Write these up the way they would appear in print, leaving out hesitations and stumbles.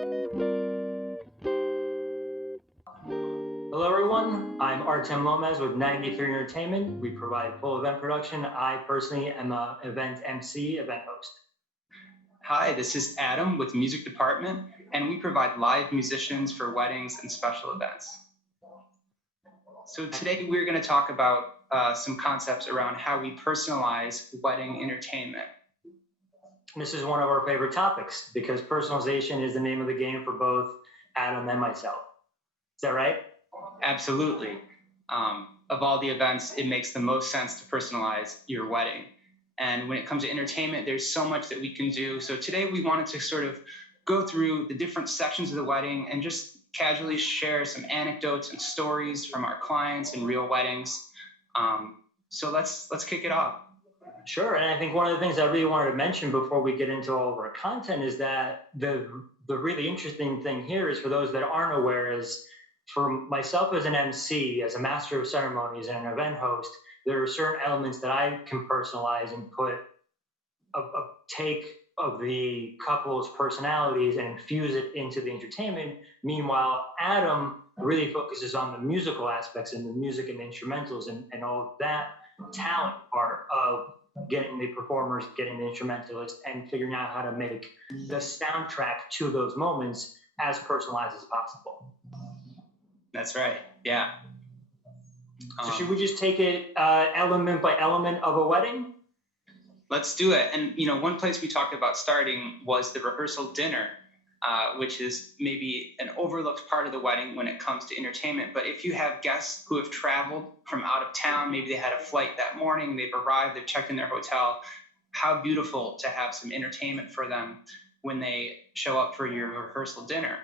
Hello, everyone. I'm Artem Lomaz with 93 Entertainment. We provide full event production. I personally am an event MC, event host. Hi, this is Adam with Music Department, and we provide live musicians for weddings and special events. So today we're going to talk about some concepts around how we personalize wedding entertainment. This is one of our favorite topics because personalization is the name of the game for both Adam and myself. Is that right? Absolutely. Of all the events, it makes the most sense to personalize your wedding. And when it comes to entertainment, there's so much that we can do. So today we wanted to sort of go through the different sections of the wedding and just casually share some anecdotes and stories from our clients and real weddings. So let's kick it off. Sure. And I think one of the things I really wanted to mention before we get into all of our content is that the really interesting thing here is, for those that aren't aware, is for myself as an MC, as a master of ceremonies and an event host, there are certain elements that I can personalize and put a take of the couple's personalities and infuse it into the entertainment. Meanwhile, Adam really focuses on the musical aspects and the music and instrumentals and all of that talent part of getting the performers, getting the instrumentalists, and figuring out how to make the soundtrack to those moments as personalized as possible. That's right. Yeah. So should we just take it element by element of a wedding? Let's do it. And, one place we talked about starting was the rehearsal dinner, which is maybe an overlooked part of the wedding when it comes to entertainment. But if you have guests who have traveled from out of town, maybe they had a flight that morning, they've arrived, they've checked in their hotel, how beautiful to have some entertainment for them when they show up for your rehearsal dinner.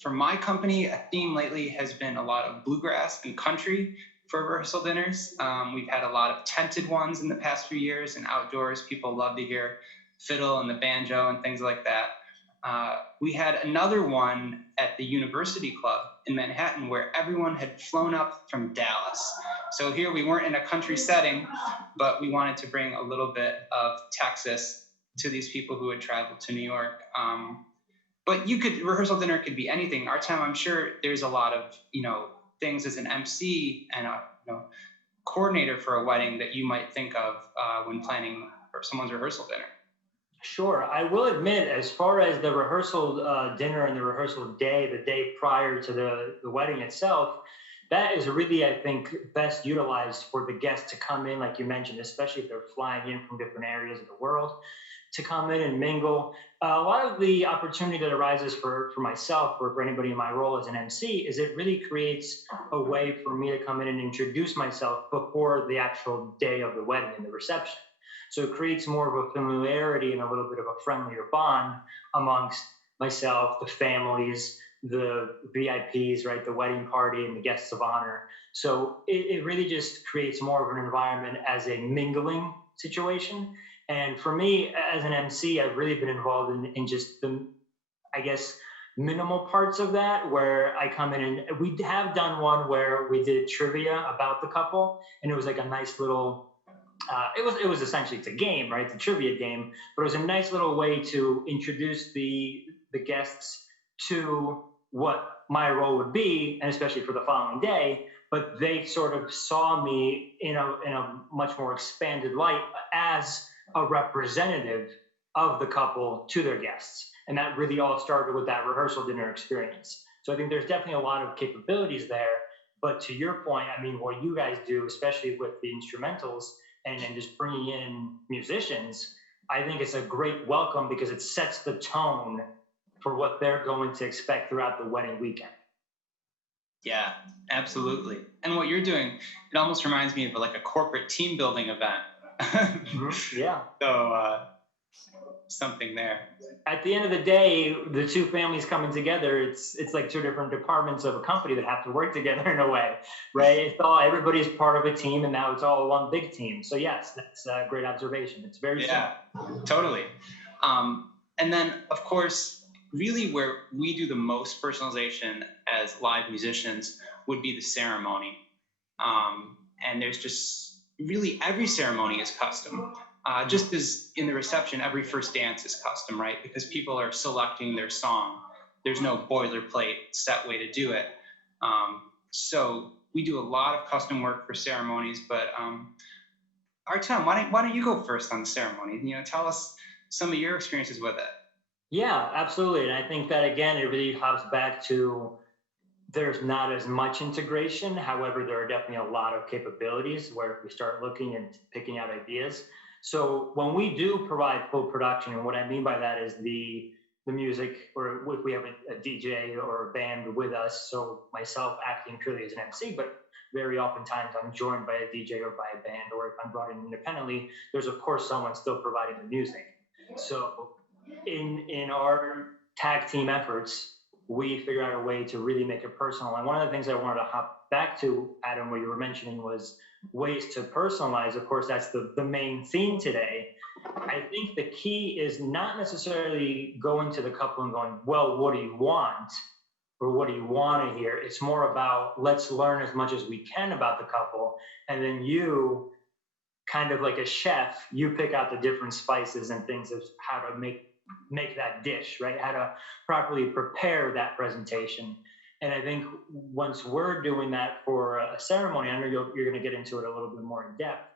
For my company, a theme lately has been a lot of bluegrass and country for rehearsal dinners. We've had a lot of tented ones in the past few years, and outdoors, people love to hear fiddle and the banjo and things like that. We had another one at the University Club in Manhattan where everyone had flown up from Dallas. So here we weren't in a country setting, but we wanted to bring a little bit of Texas to these people who had traveled to New York. But rehearsal dinner could be anything. Artem, I'm sure there's a lot of, things as an MC and a coordinator for a wedding that you might think of when planning for someone's rehearsal dinner. Sure. I will admit, as far as the rehearsal dinner and the rehearsal day, the day prior to the wedding itself, that is really, I think, best utilized for the guests to come in, like you mentioned, especially if they're flying in from different areas of the world, to come in and mingle. A lot of the opportunity that arises for myself or for anybody in my role as an MC is it really creates a way for me to come in and introduce myself before the actual day of the wedding and the reception. So it creates more of a familiarity and a little bit of a friendlier bond amongst myself, the families, the VIPs, right, the wedding party and the guests of honor. So it really just creates more of an environment as a mingling situation. And for me, as an MC, I've really been involved in just the, I guess, minimal parts of that, where I come in and we have done one where we did trivia about the couple, and it was like a nice little, it was essentially, it's a game, right? It's a trivia game, but it was a nice little way to introduce the guests to what my role would be, and especially for the following day. But they sort of saw me in a much more expanded light as a representative of the couple to their guests. And that really all started with that rehearsal dinner experience. So I think there's definitely a lot of capabilities there. But to your point, I mean, what you guys do, especially with the instrumentals and just bringing in musicians, I think it's a great welcome because it sets the tone for what they're going to expect throughout the wedding weekend. Yeah, absolutely. And what you're doing, it almost reminds me of like a corporate team building event. Yeah. So something there. At the end of the day, the two families coming together, it's like two different departments of a company that have to work together in a way, right? It's all, everybody's part of a team, and now it's all one big team. So yes, that's a great observation. It's very simple. Totally. And then, of course, really where we do the most personalization as live musicians would be the ceremony. And there's just really every ceremony is custom. Just as in the reception, every first dance is custom, right? Because people are selecting their song. There's no boilerplate set way to do it. So we do a lot of custom work for ceremonies, but Artem, why don't you go first on the ceremony? Tell us some of your experiences with it. Yeah, absolutely. And I think that again, it really hops back to there's not as much integration. However, there are definitely a lot of capabilities where if we start looking and picking out ideas. So when we do provide full production, and what I mean by that is the music, or if we have a DJ or a band with us, so myself acting purely as an MC, but very oftentimes I'm joined by a DJ or by a band, or if I'm brought in independently, there's of course someone still providing the music. So in our tag team efforts, we figured out a way to really make it personal. And one of the things I wanted to hop back to, Adam, what you were mentioning was ways to personalize. Of course, that's the main theme today. I think the key is not necessarily going to the couple and going, well, what do you want? Or what do you want to hear? It's more about let's learn as much as we can about the couple. And then you, kind of like a chef, you pick out the different spices and things of how to make that dish, right? How to properly prepare that presentation. And I think once we're doing that for a ceremony, I know you're going to get into it a little bit more in depth,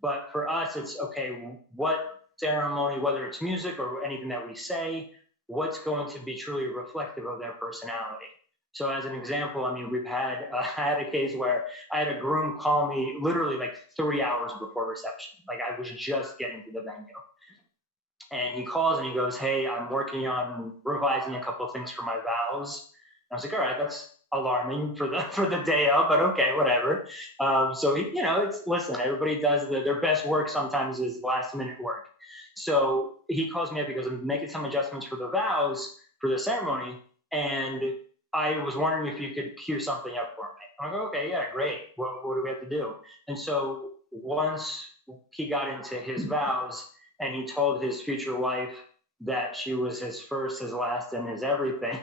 but for us, it's okay, what ceremony, whether it's music or anything that we say, what's going to be truly reflective of their personality. So as an example, I mean, I had a case where I had a groom call me literally like 3 hours before reception. Like I was just getting to the venue. And he calls and he goes, hey, I'm working on revising a couple of things for my vows. And I was like, all right, that's alarming for the day of, but okay, whatever. So he, listen, everybody does their best work sometimes is last minute work. So he calls me up because I'm making some adjustments for the vows for the ceremony. And I was wondering if you could cue something up for me. I'm like, okay, yeah, great. What do we have to do? And so once he got into his vows and he told his future wife that she was his first, his last, and his everything,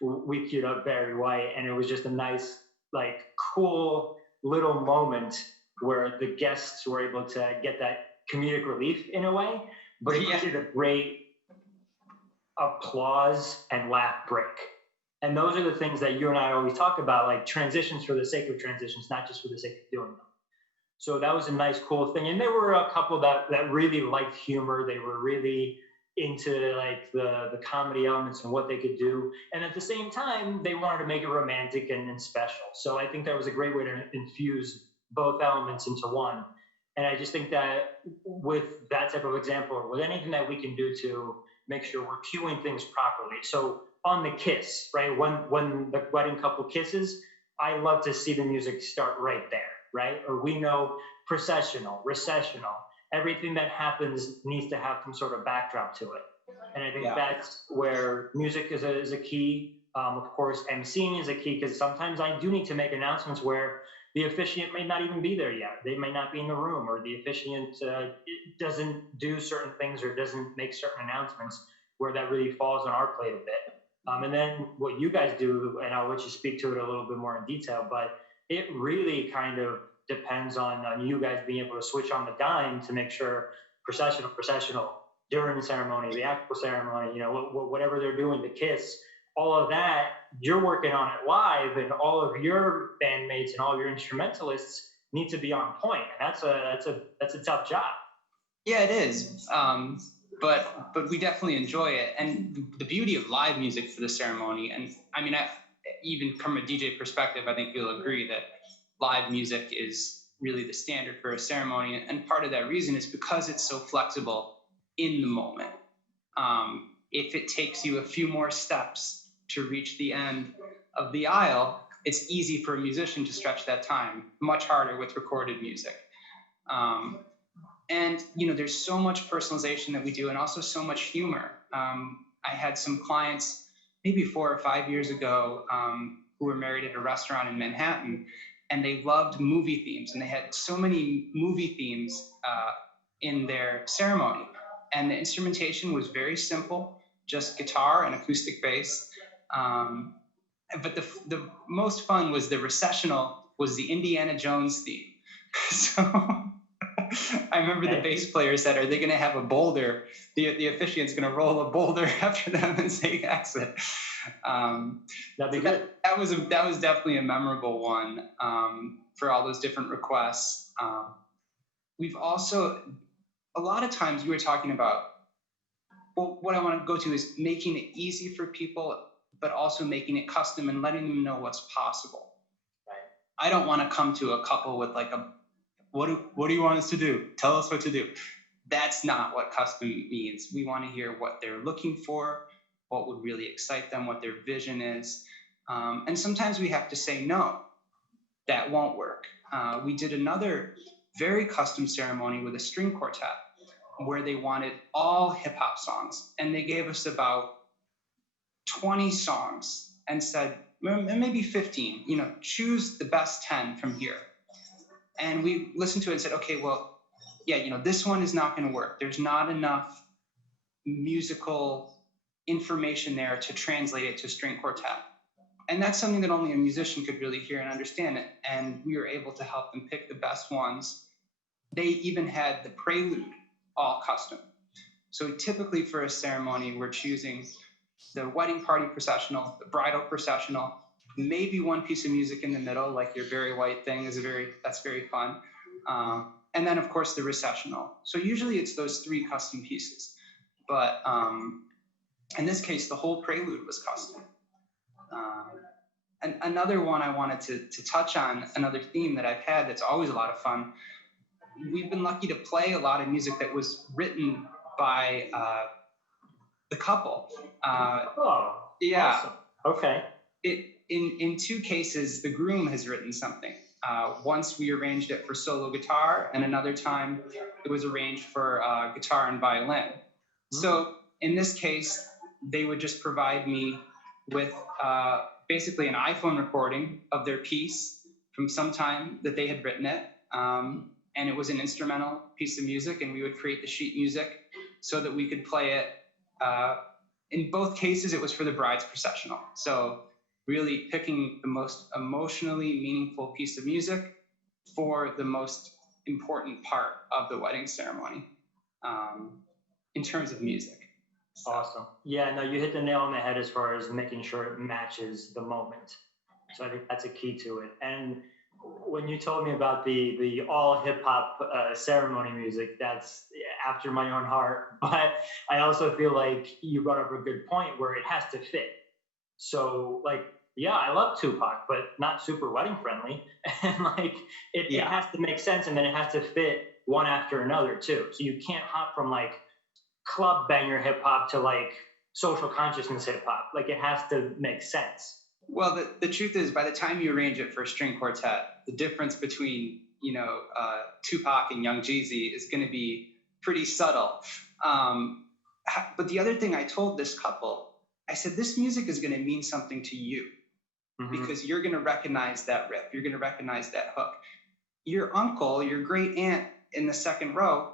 we queued up Barry White. And it was just a nice, like, cool little moment where the guests were able to get that comedic relief in a way, but it created a great applause and laugh break. And those are the things that you and I always talk about, like transitions for the sake of transitions, not just for the sake of doing them. So that was a nice, cool thing. And there were a couple that really liked humor. They were really into like the comedy elements and what they could do. And at the same time, they wanted to make it romantic and special. So I think that was a great way to infuse both elements into one. And I just think that with that type of example, or with anything that we can do to make sure we're cueing things properly. So on the kiss, right? When the wedding couple kisses, I love to see the music start right there, right? Or we know processional, recessional, everything that happens needs to have some sort of backdrop to it. And I think that's where music is a key. Of course, emceeing is a key because sometimes I do need to make announcements where the officiant may not even be there yet. They may not be in the room, or the officiant doesn't do certain things or doesn't make certain announcements where that really falls on our plate a bit. And then what you guys do, and I'll let you speak to it a little bit more in detail, but it really kind of depends on you guys being able to switch on the dime to make sure processional during the ceremony, the actual ceremony, whatever they're doing, the kiss, all of that, you're working on it live, and all of your bandmates and all your instrumentalists need to be on point. And that's a tough job. Yeah, it is. But we definitely enjoy it. And the beauty of live music for the ceremony, and I mean, even from a DJ perspective, I think you'll agree that live music is really the standard for a ceremony. And part of that reason is because it's so flexible in the moment. If it takes you a few more steps to reach the end of the aisle, it's easy for a musician to stretch that time, much harder with recorded music. And, there's so much personalization that we do, and also so much humor. I had some clients maybe 4 or 5 years ago who were married at a restaurant in Manhattan, and they loved movie themes, and they had so many movie themes in their ceremony. And the instrumentation was very simple, just guitar and acoustic bass. But the most fun was the recessional, was the Indiana Jones theme. So I remember the bass player said, "Are they going to have a boulder? The officiant's going to roll a boulder after them and say exit." That'd be good. That was definitely a memorable one for all those different requests. We've also, a lot of times, you were talking about. Well, what I want to go to is making it easy for people, but also making it custom and letting them know what's possible. Right. I don't want to come to a couple with like what do you want us to do? Tell us what to do. That's not what custom means. We want to hear what they're looking for, what would really excite them, what their vision is. And sometimes we have to say, no, that won't work. We did another very custom ceremony with a string quartet where they wanted all hip hop songs. And they gave us about 20 songs and said, maybe 15, choose the best 10 from here. And we listened to it and said, okay, well, yeah, this one is not going to work. There's not enough musical information there to translate it to string quartet. And that's something that only a musician could really hear and understand it. And we were able to help them pick the best ones. They even had the prelude all custom. So typically for a ceremony, we're choosing the wedding party processional, the bridal processional, maybe one piece of music in the middle, like your Very White thing that's very fun. And then of course the recessional. So usually it's those three custom pieces. But in this case, the whole prelude was custom. And another one I wanted to touch on, another theme that I've had that's always a lot of fun. We've been lucky to play a lot of music that was written by the couple. Yeah. Awesome. Okay. In two cases, the groom has written something. Once we arranged it for solo guitar, and another time it was arranged for guitar and violin. Mm-hmm. So in this case, they would just provide me with basically an iPhone recording of their piece from some time that they had written it. And it was an instrumental piece of music, and we would create the sheet music so that we could play it. In both cases, it was for the bride's processional. So really picking the most emotionally meaningful piece of music for the most important part of the wedding ceremony in terms of music. So. Awesome. Yeah, no, you hit the nail on the head as far as making sure it matches the moment. So I think that's a key to it. And when you told me about the all hip hop ceremony music, that's after my own heart. But I also feel like you brought up a good point where it has to fit. So like, yeah, I love Tupac, but not super wedding friendly. And like, it has to make sense, and then it has to fit one after another too. So you can't hop from like club banger hip hop to like social consciousness hip hop. Like it has to make sense. Well, the truth is, by the time you arrange it for a string quartet, the difference between, Tupac and Young Jeezy is going to be pretty subtle. But the other thing I told this couple, I said, this music is going to mean something to you, mm-hmm. because you're going to recognize that riff. You're going to recognize that hook. Your uncle, your great aunt in the second row,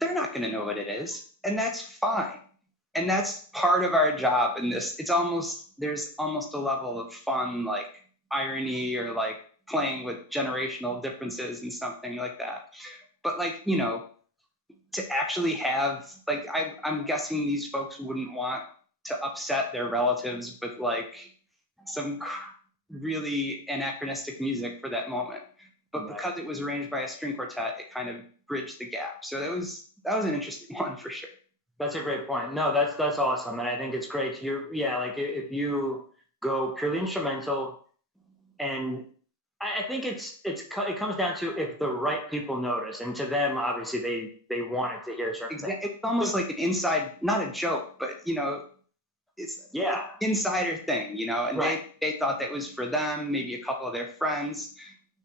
they're not going to know what it is. And that's fine. And that's part of our job in this. There's almost a level of fun, like irony or like playing with generational differences and something like that. But like, to actually have, like, I'm guessing these folks wouldn't want to upset their relatives with like some really anachronistic music for that moment. But because it was arranged by a string quartet, it kind of bridged the gap. So that was an interesting one for sure. That's a great point. No, that's awesome. And I think it's great. Like if you go purely instrumental, and I think it comes down to if the right people notice, and to them, obviously they wanted to hear certain things. It's almost like an inside, not a joke, but it's an insider thing, and right. they thought that was for them, maybe a couple of their friends,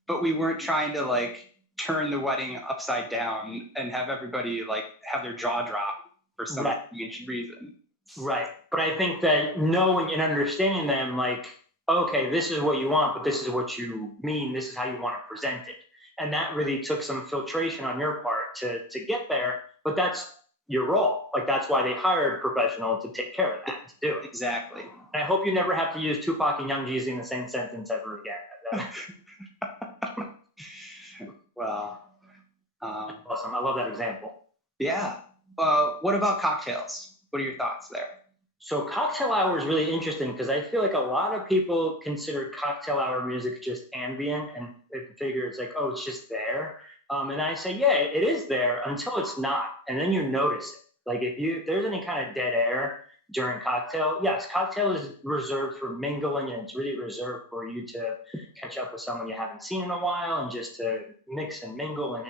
but we weren't trying to like turn the wedding upside down and have everybody like have their jaw drop for some huge reason. Right. But I think that knowing and understanding them, like, okay, this is what you want, but this is what you mean. This is how you want to present it. And that really took some filtration on your part to get there. But that's your role. Like, that's why they hired a professional to take care of that, to do it. Exactly. And I hope you never have to use Tupac and Young Jeezy in the same sentence ever again. Well, Awesome. I love that example. Yeah. What about cocktails? What are your thoughts there? So cocktail hour is really interesting because I feel like a lot of people consider cocktail hour music just ambient and figure it's like, oh, it's just there. And I say, yeah, it is there until it's not, and then you notice it. Like if there's any kind of dead air during cocktail, yes, cocktail is reserved for mingling and it's really reserved for you to catch up with someone you haven't seen in a while and just to mix and mingle and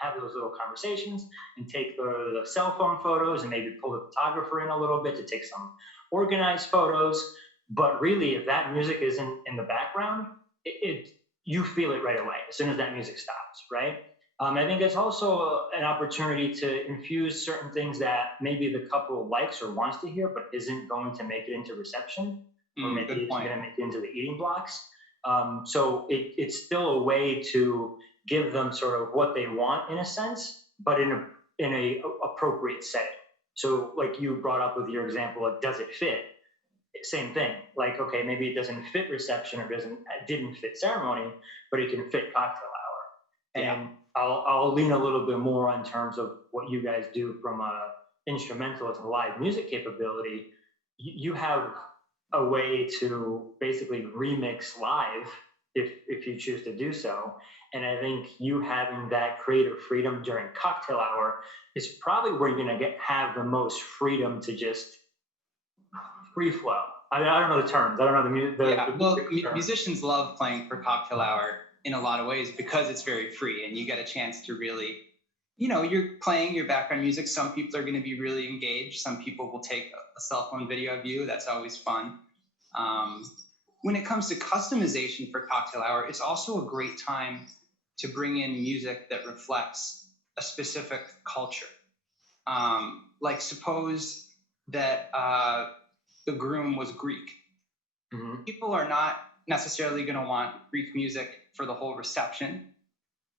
have those little conversations and take the cell phone photos and maybe pull the photographer in a little bit to take some organized photos. But really, if that music isn't in the background, you feel it right away as soon as that music stops, right? I think it's also an opportunity to infuse certain things that maybe the couple likes or wants to hear, but isn't going to make it into reception, or maybe Good it's point. going to make it into the eating blocks. So it's still a way to give them sort of what they want in a sense, but in a appropriate setting. So like you brought up with your example of does it fit? Same thing. Like okay, maybe it doesn't fit reception or didn't fit ceremony, but it can fit cocktail hour. Yeah. And I'll lean a little bit more on terms of what you guys do from a instrumentalist and live music capability. You have a way to basically remix live if you choose to do so. And I think you having that creative freedom during cocktail hour is probably where you're going to have the most freedom to just free flow. I don't know the terms. I don't know musicians love playing for cocktail hour in a lot of ways because it's very free and you get a chance to really, you're playing your background music. Some people are going to be really engaged. Some people will take a cell phone video of you. That's always fun. When it comes to customization for cocktail hour, it's also a great time to bring in music that reflects a specific culture. Like suppose that the groom was Greek. Mm-hmm. People are not necessarily going to want Greek music for the whole reception,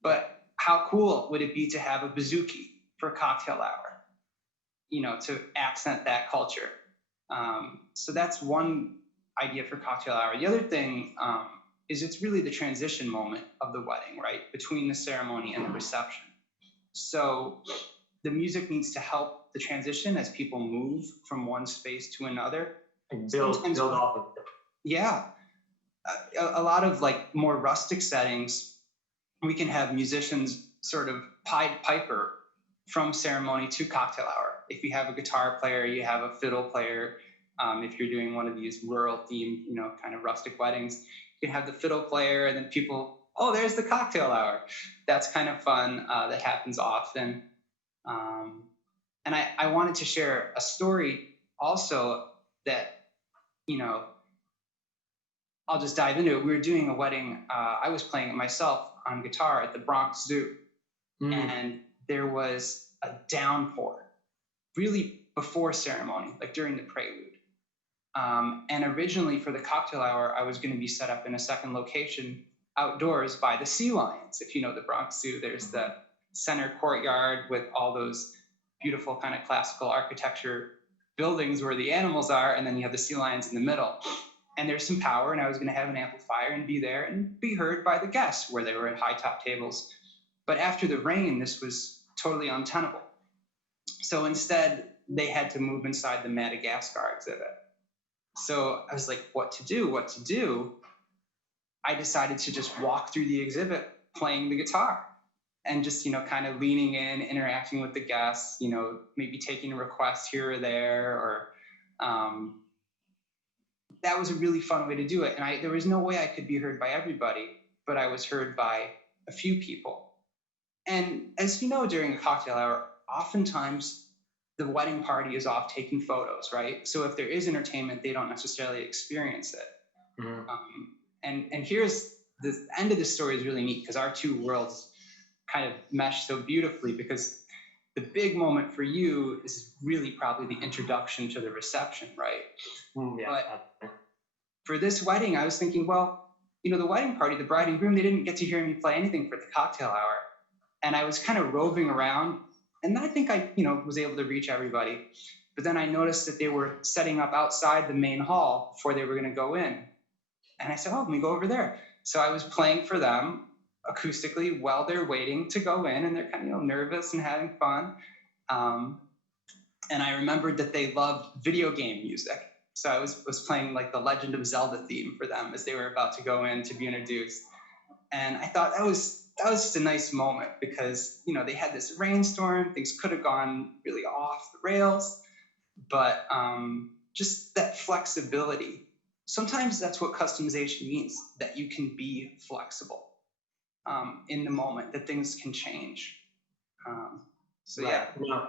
but how cool would it be to have a bouzouki for cocktail hour, to accent that culture? So that's one idea for cocktail hour. The other thing is it's really the transition moment of the wedding, right? Between the ceremony and the reception. So the music needs to help the transition as people move from one space to another. And build off of it. Yeah. A lot of like more rustic settings, we can have musicians sort of Pied Piper from ceremony to cocktail hour. If you have a guitar player, you have a fiddle player. If you're doing one of these rural themed, kind of rustic weddings, you can have the fiddle player and then people, oh, there's the cocktail hour. That's kind of fun. That happens often. And I wanted to share a story also that, I'll just dive into it. We were doing a wedding. I was playing it myself on guitar at the Bronx Zoo. And there was a downpour really before ceremony, like during the prelude. And originally for the cocktail hour, I was going to be set up in a second location outdoors by the sea lions. If you know the Bronx Zoo, there's the center courtyard with all those beautiful kind of classical architecture buildings where the animals are, and then you have the sea lions in the middle. And there's some power, and I was going to have an amplifier and be there and be heard by the guests where they were at high top tables. But after the rain, this was totally untenable. So instead, they had to move inside the Madagascar exhibit. So I was like, what to do? I decided to just walk through the exhibit playing the guitar and just, kind of leaning in, interacting with the guests, maybe taking a request here or there, or that was a really fun way to do it. And there was no way I could be heard by everybody, but I was heard by a few people. And as you know, during a cocktail hour, oftentimes the wedding party is off taking photos, right? So if there is entertainment, they don't necessarily experience it. Mm-hmm. And here's the end of the story is really neat because our two worlds kind of mesh so beautifully, because the big moment for you is really probably the introduction to the reception, right? Yeah. But for this wedding, I was thinking, well, the wedding party, the bride and groom, they didn't get to hear me play anything for the cocktail hour. And I was kind of roving around, and I think I, was able to reach everybody. But then I noticed that they were setting up outside the main hall before they were going to go in. And I said, oh, let me go over there. So I was playing for them. acoustically while they're waiting to go in, and they're kind of nervous and having fun. And I remembered that they loved video game music. So I was playing like the Legend of Zelda theme for them as they were about to go in to be introduced. And I thought that was just a nice moment because, they had this rainstorm, things could have gone really off the rails, but just that flexibility. Sometimes that's what customization means, that you can be flexible in the moment, that things can change. Right. No,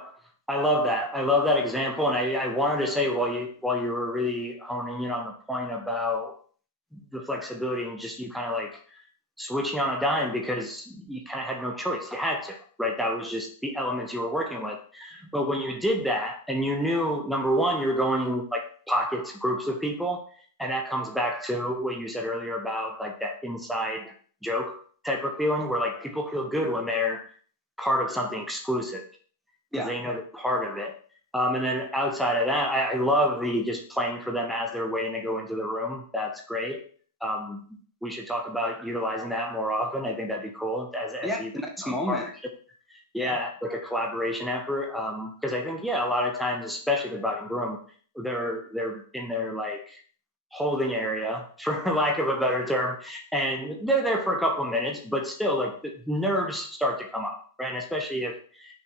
I love that. I love that example. And I wanted to say while you were really honing in on the point about the flexibility and just you kind of like switching on a dime because you kind of had no choice. You had to, right? That was just the elements you were working with. But when you did that and you knew, number one, you were going in like pockets, groups of people. And that comes back to what you said earlier about like that inside joke type of feeling where like people feel good when they're part of something exclusive. Yeah. They know they're part of it. And then outside of that, I love the just playing for them as they're waiting to go into the room. That's great. We should talk about utilizing that more often. I think that'd be cool as the next moment. Yeah, like a collaboration effort. Because I think, a lot of times, especially the bride and groom, they're in their like holding area, for lack of a better term, and they're there for a couple of minutes, but still, like the nerves start to come up, right? And especially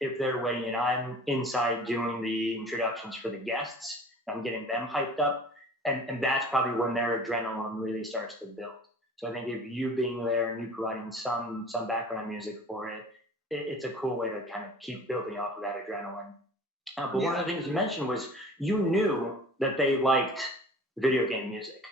if they're waiting and I'm inside doing the introductions for the guests, I'm getting them hyped up, and that's probably when their adrenaline really starts to build. So I think if you being there and you providing some background music for it, it's a cool way to kind of keep building off of that adrenaline. But one of the things you mentioned was you knew that they liked video game music.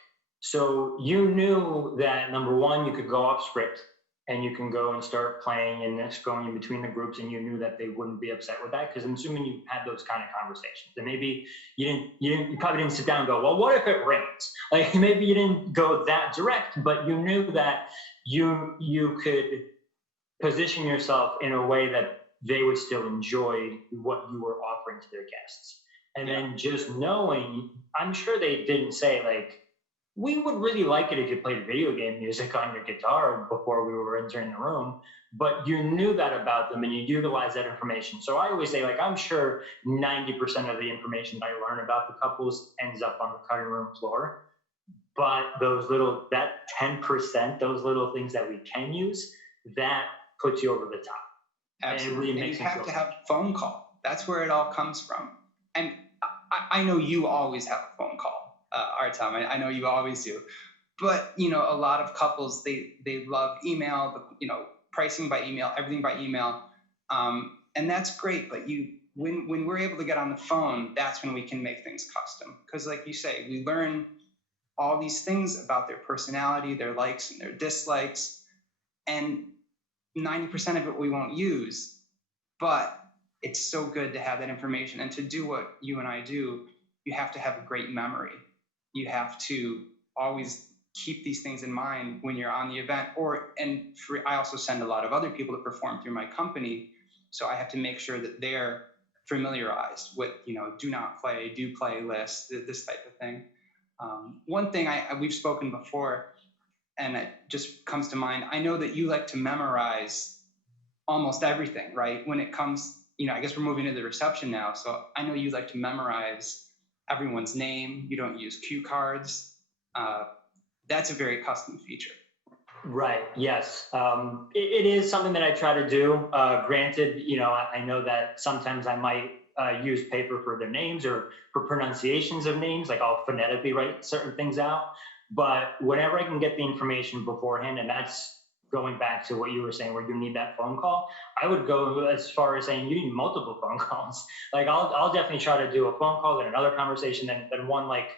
So you knew that, number one, you could go off script and you can go and start playing and it's going in between the groups, and you knew that they wouldn't be upset with that because I'm assuming you had those kind of conversations. And maybe you probably didn't sit down and go, well, what if it rains? Like maybe you didn't go that direct, but you knew that you could position yourself in a way that they would still enjoy what you were offering to their guests. And then just knowing, I'm sure they didn't say like, we would really like it if you played video game music on your guitar before we were entering the room, but you knew that about them and you utilized that information. So I always say, like, I'm sure 90% of the information that I learn about the couples ends up on the cutting room floor. But that 10%, those little things that we can use, that puts you over the top. Absolutely. And you have to have a phone call. That's where it all comes from. And I know you always have a phone call. Artem, I know you always do, but a lot of couples they love email, pricing by email, everything by email, and that's great. But when we're able to get on the phone, that's when we can make things custom. Because like you say, we learn all these things about their personality, their likes and their dislikes, and 90% of it we won't use, but it's so good to have that information. And to do what you and I do, you have to have a great memory. You have to always keep these things in mind when you're on the event. I also send a lot of other people to perform through my company, so I have to make sure that they're familiarized with, do not play, do play lists, this type of thing. One thing we've spoken before, and it just comes to mind, I know that you like to memorize almost everything, right? When it comes, I guess we're moving to the reception now, so I know you like to memorize everyone's name. You don't use cue cards. That's a very custom feature. Right. Yes. It is something that I try to do. Granted, I know that sometimes I might use paper for their names or for pronunciations of names, like I'll phonetically write certain things out. But whenever I can get the information beforehand, and that's going back to what you were saying, where you need that phone call, I would go as far as saying you need multiple phone calls. Like I'll definitely try to do a phone call, then another conversation, then one like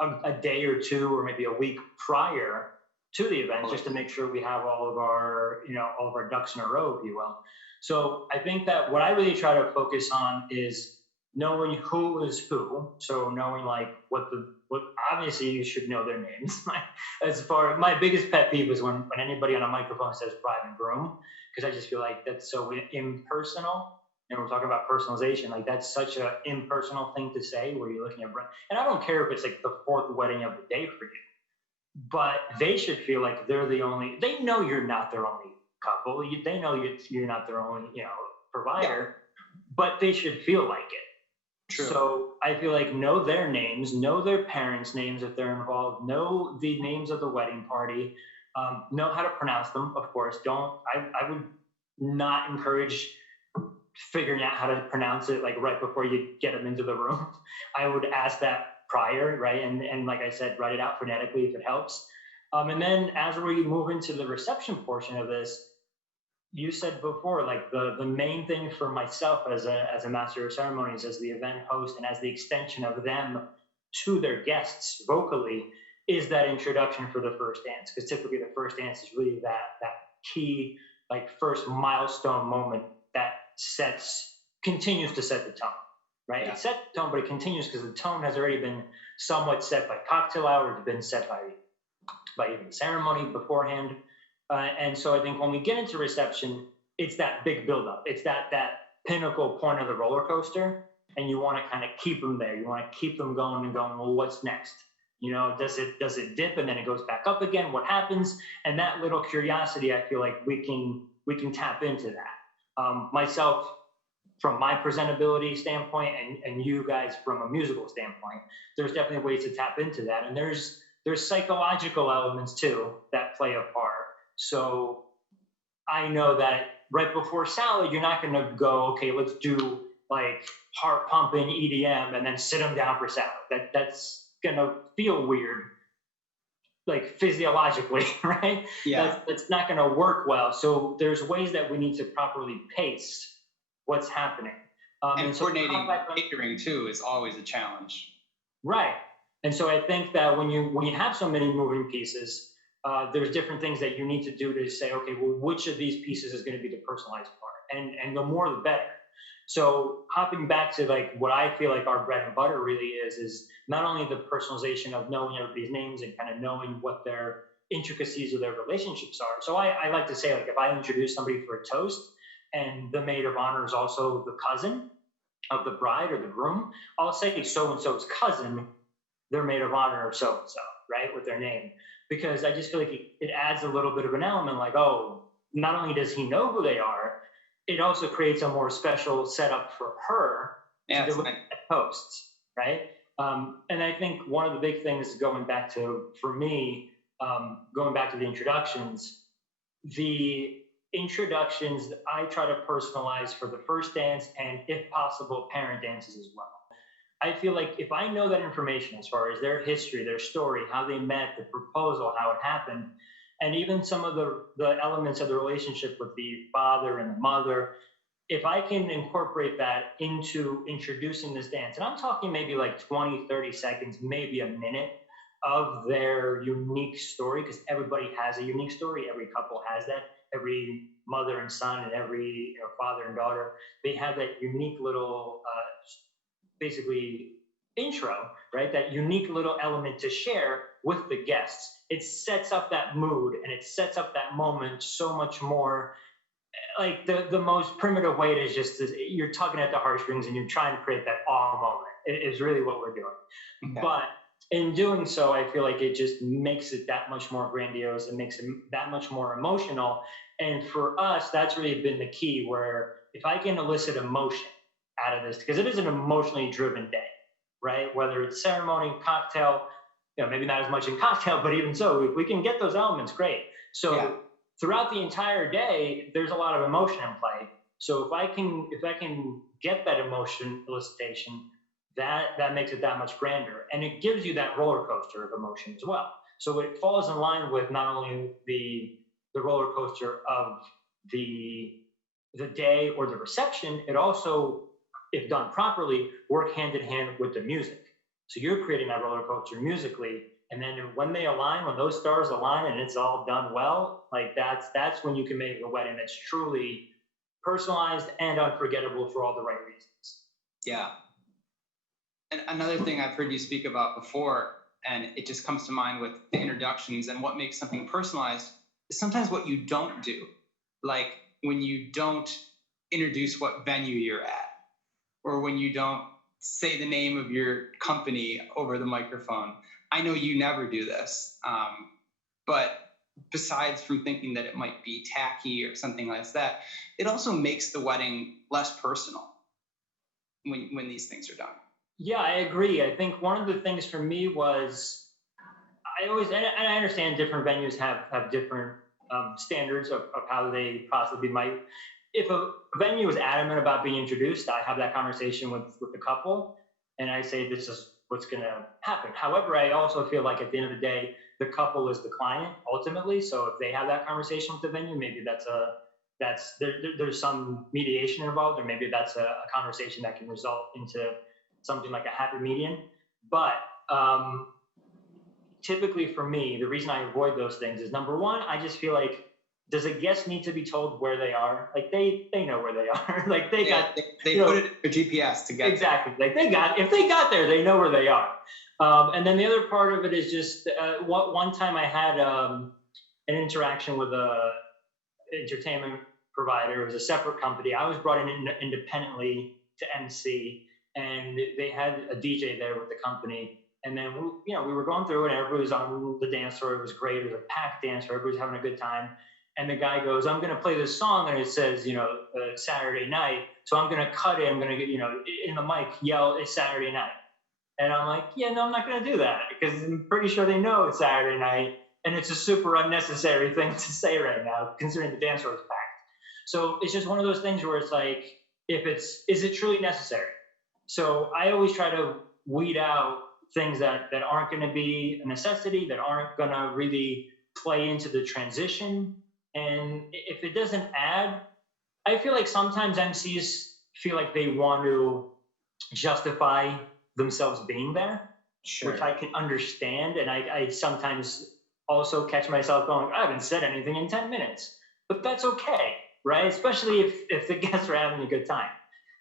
a day or two, or maybe a week prior to the event, just to make sure we have all of our ducks in a row, if you will. So I think that what I really try to focus on is knowing who is who. So knowing like what obviously you should know their names. My biggest pet peeve is when anybody on a microphone says bride and groom, because I just feel like that's so impersonal. And we're talking about personalization, like that's such an impersonal thing to say where you're looking at bride. And I don't care if it's like the fourth wedding of the day for you. but they should feel like they're the only, they know you're not their only couple. They know you're not their only, provider, but they should feel like it. True. So I feel like know their names, know their parents' names if they're involved, know the names of the wedding party, know how to pronounce them, of course. I would not encourage figuring out how to pronounce it like right before you get them into the room. I would ask that prior, right? And like I said, write it out phonetically if it helps. And then as we move into the reception portion of this, you said before, like the main thing for myself as a master of ceremonies, as the event host, and as the extension of them to their guests vocally, is that introduction for the first dance. Because typically the first dance is really that key, like first milestone moment that continues to set the tone, right? Yeah. It set the tone, but it continues because the tone has already been somewhat set by cocktail hour. It's been set by even the ceremony beforehand. And so I think when we get into reception, it's that big buildup. It's that pinnacle point of the roller coaster, and you want to kind of keep them there. You want to keep them going and going. Well, what's next? Does it dip and then it goes back up again? What happens? And that little curiosity, I feel like we can tap into that. Myself, from my presentability standpoint, and you guys from a musical standpoint, there's definitely ways to tap into that. And there's psychological elements too that play a part. So I know that right before salad, you're not going to go, okay, let's do like heart pumping EDM and then sit them down for salad. That's going to feel weird, like physiologically, right? Yeah. That's not going to work well. So there's ways that we need to properly pace what's happening. And coordinating catering too is always a challenge. Right. And so I think that when you have so many moving pieces, there's different things that you need to do to say, okay, well, which of these pieces is going to be the personalized part? And the more, the better. So hopping back to like what I feel like our bread and butter really is not only the personalization of knowing everybody's names and kind of knowing what their intricacies of their relationships are. So I like to say, like, if I introduce somebody for a toast and the maid of honor is also the cousin of the bride or the groom, I'll say so-and-so's cousin, their maid of honor of so-and-so, right, with their name. Because I just feel like it adds a little bit of an element like, oh, not only does he know who they are, it also creates a more special setup for her to deliver posts, right? And I think one of the big things going back to, for me, going back to the introductions I try to personalize for the first dance and, if possible, parent dances as well. I feel like if I know that information as far as their history, their story, how they met, the proposal, how it happened, and even some of the elements of the relationship with the father and the mother, if I can incorporate that into introducing this dance, and I'm talking maybe like 20, 30 seconds, maybe a minute of their unique story, because everybody has a unique story. Every couple has that. Every mother and son and every father and daughter, they have that unique little basically intro, right? That unique little element to share with the guests. It sets up that mood and it sets up that moment so much more. Like the most primitive way is you're tugging at the heartstrings and you're trying to create that awe moment. It is really what we're doing. Okay. But in doing so, I feel like it just makes it that much more grandiose. It makes it that much more emotional. And for us, that's really been the key, where if I can elicit emotion out of this, because it is an emotionally driven day, right? Whether it's ceremony, cocktail, maybe not as much in cocktail, but even so, if we can get those elements, great. So throughout the entire day, there's a lot of emotion in play. So if I can get that emotion elicitation, that makes it that much grander. And it gives you that roller coaster of emotion as well. So it falls in line with not only the roller coaster of the day or the reception, it also, if done properly, work hand in hand with the music. So you're creating that roller coaster musically, and then when they align, when those stars align and it's all done well, like that's when you can make a wedding that's truly personalized and unforgettable for all the right reasons. Yeah. And another thing I've heard you speak about before, and it just comes to mind with the introductions and what makes something personalized, is sometimes what you don't do. Like when you don't introduce what venue you're at, or when you don't say the name of your company over the microphone. I know you never do this, but besides from thinking that it might be tacky or something like that, it also makes the wedding less personal when these things are done. Yeah, I agree. I think one of the things for me was I always, and I understand different venues have different standards of how they possibly might. If a venue is adamant about being introduced, I have that conversation with the couple, and I say this is what's going to happen. However, I also feel like at the end of the day, the couple is the client ultimately. So if they have that conversation with the venue, maybe there's some mediation involved, or maybe that's a conversation that can result into something like a happy median. But typically for me, the reason I avoid those things is number one, I just feel like, does a guest need to be told where they are? Like they know where they are. Like they put it in their GPS to get exactly. Like if they got there, they know where they are. And then the other part of it is just one time I had an interaction with a entertainment provider. It was a separate company. I was brought in independently to MC, and they had a DJ there with the company. And then we were going through, and everybody was on the dance floor. It was great. It was a packed dance floor. Everybody was having a good time. And the guy goes, "I'm going to play this song," and it says, Saturday night. So I'm going to cut it. I'm going to get, in the mic, yell, "It's Saturday night." And I'm like, yeah, no, I'm not going to do that, because I'm pretty sure they know it's Saturday night. And it's a super unnecessary thing to say right now, considering the dance floor is packed. So it's just one of those things where it's like, is it truly necessary? So I always try to weed out things that aren't going to be a necessity, that aren't going to really play into the transition. And if it doesn't add, I feel like sometimes MCs feel like they want to justify themselves being there, Sure. which I can understand. And I sometimes also catch myself going, I haven't said anything in 10 minutes, but that's okay, right? Especially if the guests are having a good time.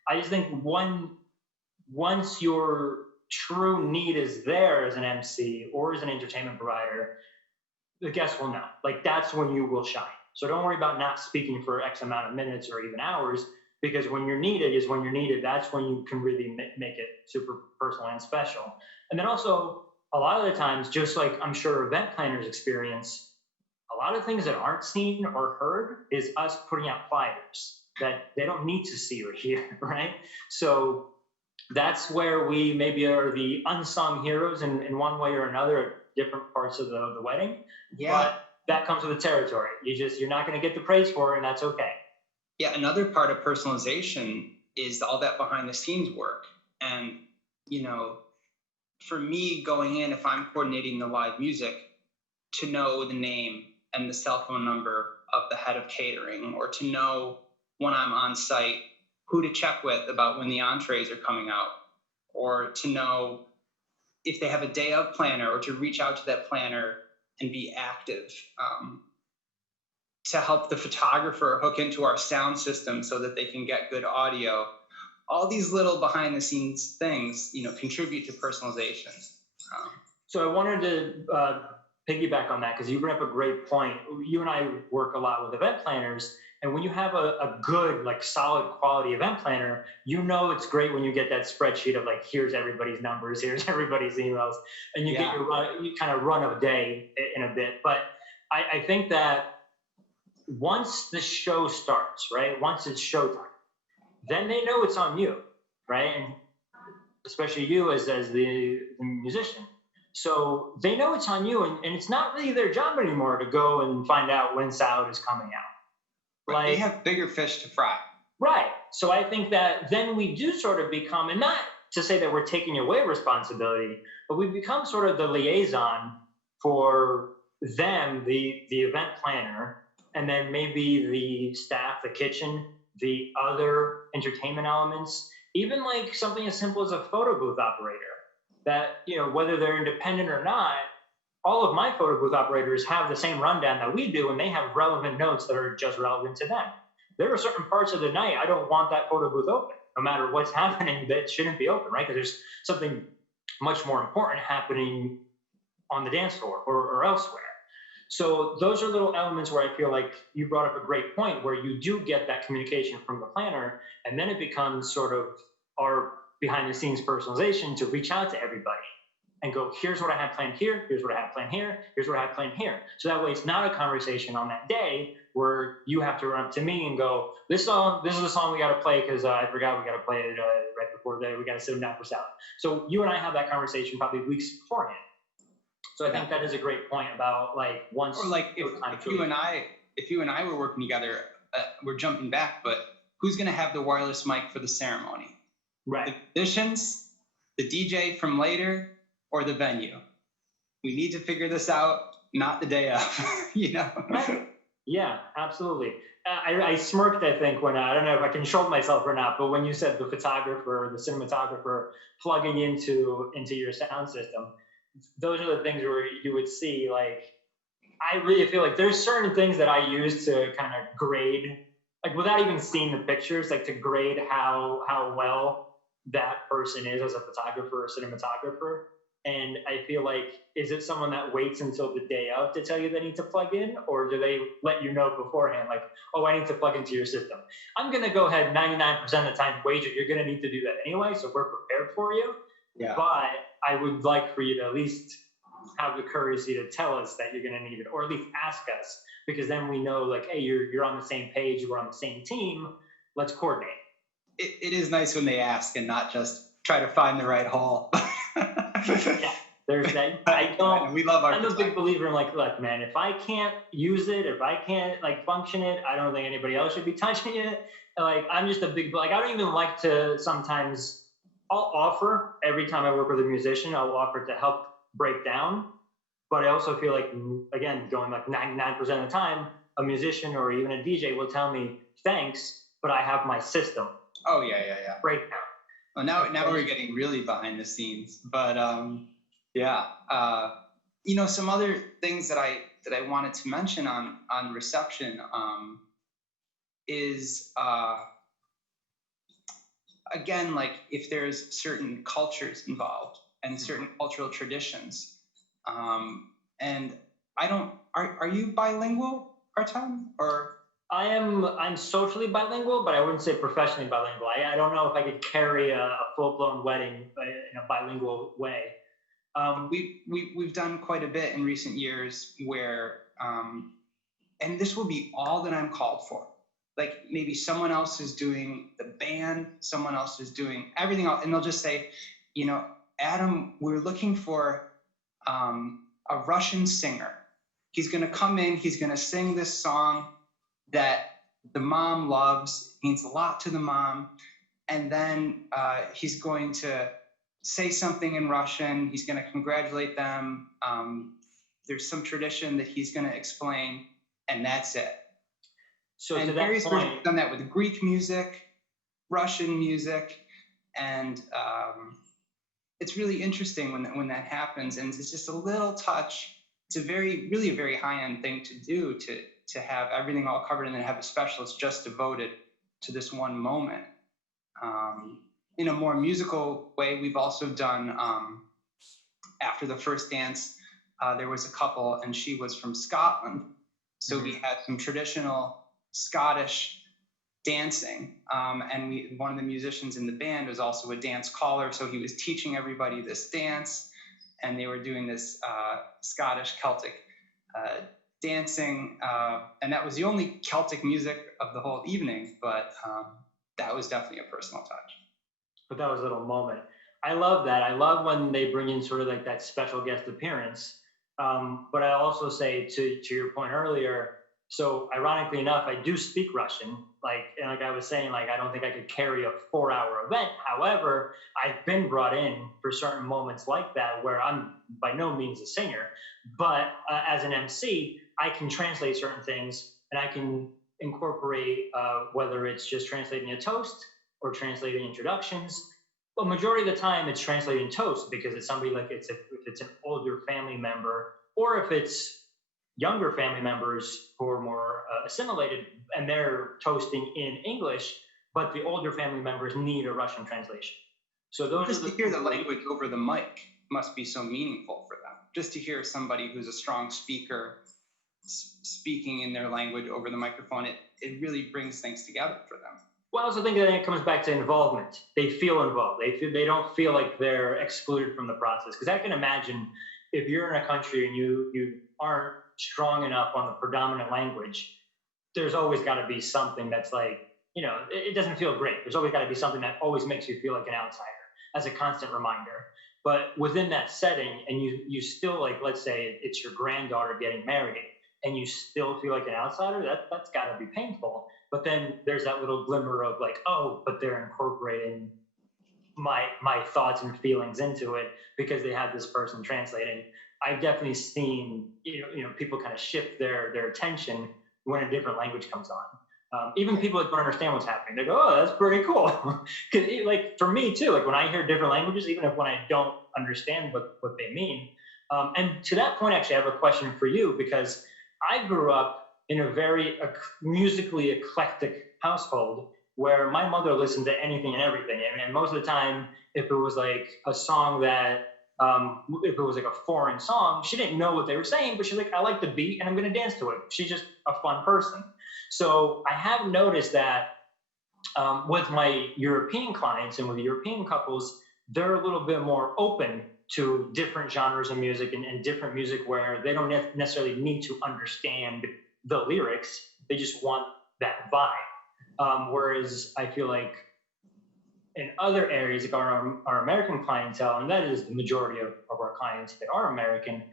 I just think once your true need is there as an MC or as an entertainment provider, the guests will know. Like that's when you will shine. So don't worry about not speaking for X amount of minutes or even hours, because when you're needed is when you're needed. That's when you can really make it super personal and special. And then also, a lot of the times, just like I'm sure event planners experience, a lot of things that aren't seen or heard is us putting out flyers that they don't need to see or hear, right? So that's where we maybe are the unsung heroes in one way or another at different parts of the wedding. Yeah. But that comes with the territory. You're not going to get the praise for it, and that's okay. Yeah, another part of personalization is all that behind the scenes work. And, for me going in, if I'm coordinating the live music, to know the name and the cell phone number of the head of catering, or to know when I'm on site who to check with about when the entrees are coming out, or to know if they have a day of planner, or to reach out to that planner and be active, to help the photographer hook into our sound system so that they can get good audio. All these little behind the scenes things, contribute to personalization. So I wanted to piggyback on that, because you bring up a great point. You and I work a lot with event planners, and when you have a good, like solid quality event planner, it's great when you get that spreadsheet of like, here's everybody's numbers, here's everybody's emails, and you get you kind of run a day in a bit. But I think that once the show starts, right? Once it's showtime, then they know it's on you, right? And especially you as the musician. So they know it's on you, and it's not really their job anymore to go and find out when sound is coming out. Like, they have bigger fish to fry. Right. So I think that then we do sort of become, and not to say that we're taking away responsibility, but we become sort of the liaison for them, the event planner, and then maybe the staff, the kitchen, the other entertainment elements, even like something as simple as a photo booth operator, that, whether they're independent or not, all of my photo booth operators have the same rundown that we do, and they have relevant notes that are just relevant to them. There are certain parts of the night I don't want that photo booth open. No matter what's happening, that shouldn't be open, right? Because there's something much more important happening on the dance floor or elsewhere. So those are little elements where I feel like you brought up a great point, where you do get that communication from the planner, and then it becomes sort of our behind the scenes personalization to reach out to everybody. and go, here's what I have planned here, here's what I have planned here, here's what I have planned here. So that way it's not a conversation on that day where you have to run up to me and go, this is the song we got to play because I forgot we got to play it right before we got to sit them down for sound. So you and I have that conversation probably weeks beforehand. So I think that is a great point about like once. Or like if you and I were working together, we're jumping back, but who's going to have the wireless mic for the ceremony? Right. The musicians, the DJ from later, or the venue? We need to figure this out, not the day of, you know? Yeah, absolutely. I smirked, I think, when I don't know if I controlled myself or not, but when you said the photographer, the cinematographer plugging into your sound system, those are the things where you would see, like, I really feel like there's certain things that I use to kind of grade, like without even seeing the pictures, like to grade how well that person is as a photographer or cinematographer. And I feel like, is it someone that waits until the day of to tell you they need to plug in, or do they let you know beforehand, like, oh, I need to plug into your system? I'm going to go ahead 99% of the time wager you're going to need to do that anyway, so we're prepared for you. Yeah. But I would like for you to at least have the courtesy to tell us that you're going to need it, or at least ask us, because then we know, like, hey, you're on the same page, we're on the same team, let's coordinate. It is nice when they ask and not just try to find the right hall. Yeah, there's that. I don't. We love our. I'm a big believer in, like, look, man, if I can't use it, if I can't like function it, I don't think anybody else should be touching it. Like, I'm just a big, like, I don't even like to sometimes. I'll offer every time I work with a musician. I'll offer to help break down, but I also feel like, again, going like 99% of the time, a musician or even a DJ will tell me thanks, but I have my system. Oh yeah. Breakdown. Well, now we're getting really behind the scenes, but yeah. You know, some other things that I wanted to mention on reception is again, like if there's certain cultures involved and certain cultural traditions, and are you bilingual, Artem, or? I'm socially bilingual, but I wouldn't say professionally bilingual. I don't know if I could carry a full-blown wedding in a bilingual way. We've done quite a bit in recent years where, and this will be all that I'm called for. Like maybe someone else is doing the band, someone else is doing everything else, and they'll just say, you know, Adam, we're looking for a Russian singer. He's going to come in, he's going to sing this song that the mom loves, means a lot to the mom, and then he's going to say something in Russian, he's going to congratulate them, there's some tradition that he's going to explain, and that's it. So and to that various point, versions have done that with Greek music, Russian music, and it's really interesting when that happens, and it's just a little touch. It's really a very high-end thing to do, to have everything all covered and then have a specialist just devoted to this one moment. In a more musical way, we've also done, after the first dance, there was a couple and she was from Scotland. So we had some traditional Scottish dancing. And one of the musicians in the band was also a dance caller. So he was teaching everybody this dance, and they were doing this Scottish Celtic dancing, and that was the only Celtic music of the whole evening, but that was definitely a personal touch. But that was a little moment. I love that. I love when they bring in sort of like that special guest appearance. But I also say to your point earlier, so ironically enough, I do speak Russian. And like I was saying, like I don't think I could carry a 4-hour event. However, I've been brought in for certain moments like that where I'm by no means a singer, but as an MC, I can translate certain things and I can incorporate whether it's just translating a toast or translating introductions. But majority of the time, it's translating toast because it's somebody like if it's an older family member, or if it's younger family members who are more assimilated and they're toasting in English, but the older family members need a Russian translation. So those just to hear the language over the mic must be so meaningful for them. Just to hear somebody who's a strong speaker speaking in their language over the microphone, it really brings things together for them. Well, I also think that it comes back to involvement. They feel involved. They don't feel like they're excluded from the process. Because I can imagine if you're in a country and you aren't strong enough on the predominant language, there's always got to be something that's like, it doesn't feel great. There's always got to be something that always makes you feel like an outsider as a constant reminder. But within that setting, and you still, like, let's say it's your granddaughter getting married, and you still feel like an outsider, that's got to be painful. But then there's that little glimmer of like, oh, but they're incorporating my thoughts and feelings into it because they had this person translating. I've definitely seen people kind of shift their attention when a different language comes on. Even people that don't understand what's happening, they go, "Oh, that's pretty cool." Because like for me too, like when I hear different languages, even if when I don't understand what they mean. And to that point, actually, I have a question for you because I grew up in a very musically eclectic household where my mother listened to anything and everything. And most of the time, if it was like a song that, if it was like a foreign song, she didn't know what they were saying, but she's like, I like the beat and I'm going to dance to it. She's just a fun person. So I have noticed that with my European clients and with European couples, they're a little bit more open to different genres of music and different music where they don't necessarily need to understand the lyrics. They just want that vibe. Whereas I feel like in other areas, like our American clientele, and that is the majority of our clients that are American,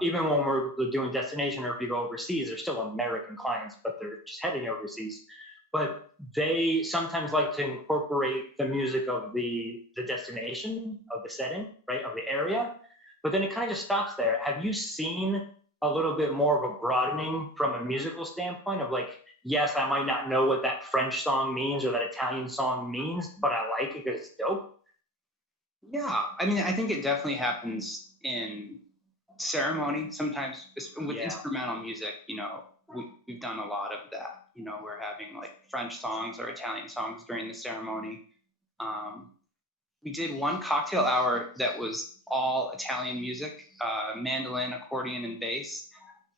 even when we're doing destination or if you go overseas, they're still American clients, but they're just heading overseas. But they sometimes like to incorporate the music of the destination, of the setting, right, of the area. But then it kind of just stops there. Have you seen a little bit more of a broadening from a musical standpoint of like, yes, I might not know what that French song means or that Italian song means, but I like it because it's dope? Yeah, I mean, I think it definitely happens in ceremony sometimes with instrumental music. We've done a lot of that. We're having like French songs or Italian songs during the ceremony. We did one cocktail hour that was all Italian music, mandolin, accordion, and bass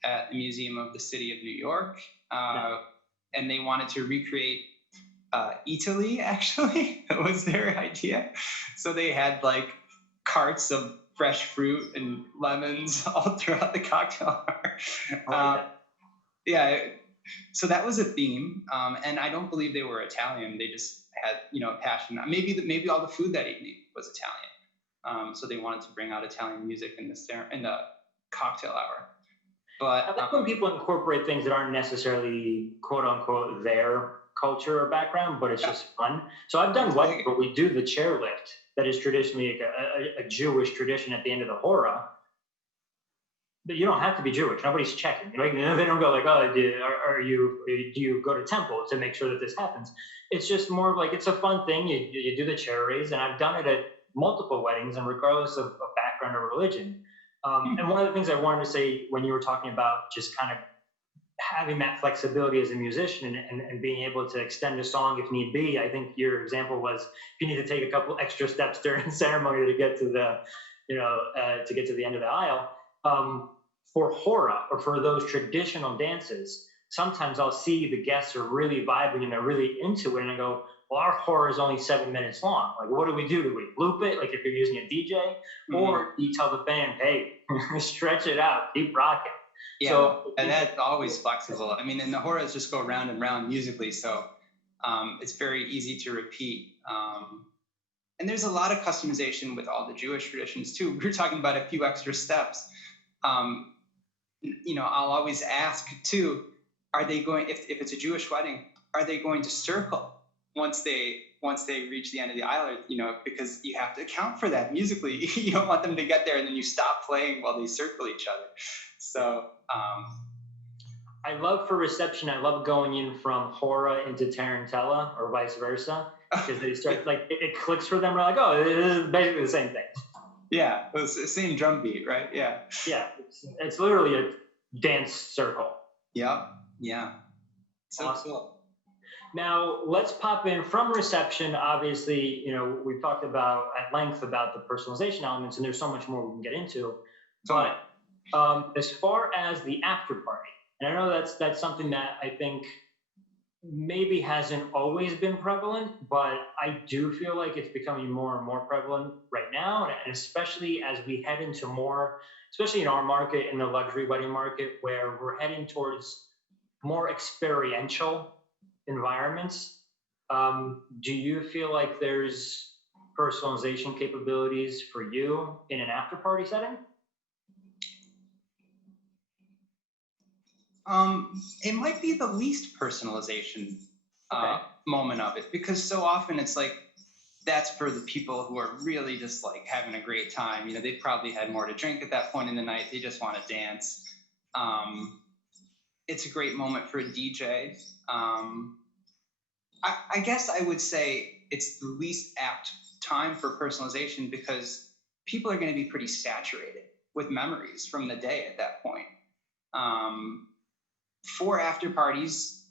at the Museum of the City of New York. And they wanted to recreate Italy, actually. That was their idea. So they had like carts of fresh fruit and lemons all throughout the cocktail hour. Yeah, so that was a theme. And I don't believe they were Italian. They just had, a passion. Maybe all the food that evening was Italian. So they wanted to bring out Italian music in the cocktail hour. But I like when people incorporate things that aren't necessarily quote unquote their culture or background, but it's just fun. So I've done weddings where we do the chairlift that is traditionally a Jewish tradition at the end of the hora. But you don't have to be Jewish. Nobody's checking. Like, they don't go like, oh, do you go to temple to make sure that this happens? It's just more of like, it's a fun thing. You do the chair raise, and I've done it at multiple weddings, and regardless of background or religion. And one of the things I wanted to say when you were talking about just kind of having that flexibility as a musician and being able to extend a song if need be, I think your example was if you need to take a couple extra steps during ceremony to get to the, to get to the end of the aisle. For hora or for those traditional dances, sometimes I'll see the guests are really vibing and they're really into it, and I go, well, our hora is only 7 minutes long. Like, what do we do? Do we loop it? Like if you're using a DJ, or do you tell the band, hey, stretch it out, keep rocking? Yeah, so, and that's always flexible. I mean, and the horas just go round and round musically, so it's very easy to repeat. And there's a lot of customization with all the Jewish traditions too. We were talking about a few extra steps. I'll always ask too, are they going, if it's a Jewish wedding, are they going to circle once they reach the end of the aisle, because you have to account for that musically. You don't want them to get there and then you stop playing while they circle each other. So I love for reception, I love going in from hora into tarantella or vice versa, because they start like it clicks for them. We're like, oh, this is basically the same thing. Yeah, it's the same drum beat, right? Yeah. Yeah, it's literally a dance circle. Yeah. So awesome. Cool. Now let's pop in from reception. Obviously, we've talked about at length about the personalization elements, and there's so much more we can get into. But as far as the after party, and I know that's something that I think maybe hasn't always been prevalent, but I do feel like it's becoming more and more prevalent right now. And especially as we head into more, especially in our market, in the luxury wedding market, where we're heading towards more experiential environments. Do you feel like there's personalization capabilities for you in an after party setting? It might be the least personalization Okay. moment of it, because so often it's like that's for the people who are really just like having a great time. You know, they probably had more to drink at that point in the night. They just want to dance. Um, it's a great moment for a DJ. I guess I would say it's the least apt time for personalization because people are going to be pretty saturated with memories from the day at that point. Um, for after parties,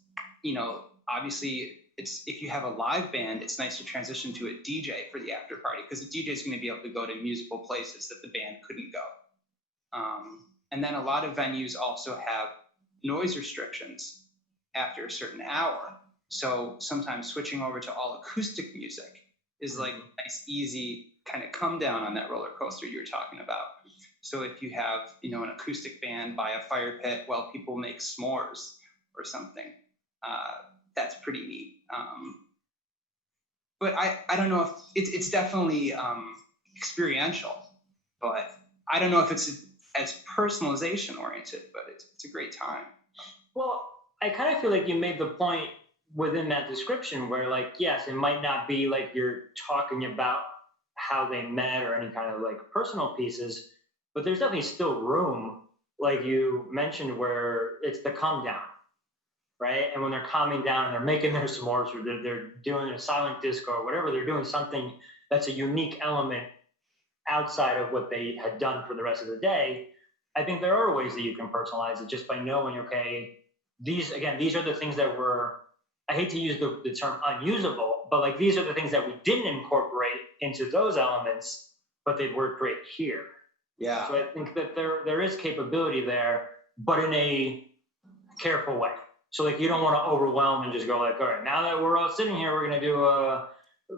you know, obviously it's if you have a live band, it's nice to transition to a DJ for the after party because the DJ is going to be able to go to musical places that the band couldn't go. And then a lot of venues also have noise restrictions after a certain hour. So sometimes switching over to all acoustic music is like a nice, easy kind of come down on that roller coaster you were talking about. So if you have, you know, an acoustic band by a fire pit while people make s'mores or something, that's pretty neat. But I don't know if it's definitely experiential, but I don't know if it's as personalization oriented, but it's a great time. Well, I kind of feel like you made the point within that description where, like, yes, it might not be like you're talking about how they met or any kind of like personal pieces, but there's definitely still room, like you mentioned, where it's the calm down, right? And when they're calming down and they're making their s'mores or they're doing a silent disco or whatever, they're doing something that's a unique element outside of what they had done for the rest of the day. I think there are ways that you can personalize it just by knowing, okay, these are the things that were, I hate to use the term unusable, but like these are the things that we didn't incorporate into those elements, but they were great here. Yeah. So I think that there is capability there, but in a careful way. So like you don't want to overwhelm and just go like, all right, now that we're all sitting here, we're gonna do a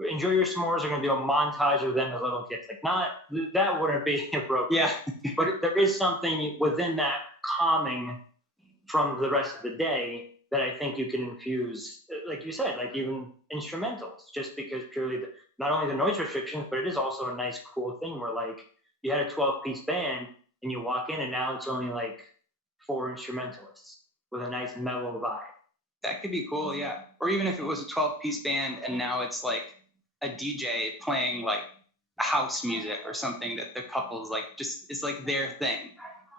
enjoy your s'mores. We're gonna do a montage of them as little kids. Like not that wouldn't be appropriate. Yeah. But there is something within that calming from the rest of the day that I think you can infuse, like you said, like even instrumentals, just because purely not only the noise restrictions, but it is also a nice, cool thing where like you had a 12-piece band and you walk in and now it's only like 4 instrumentalists with a nice mellow vibe. That could be cool, yeah. Or even if it was a 12-piece band and now it's like a DJ playing like house music or something that the couple's like just is like their thing.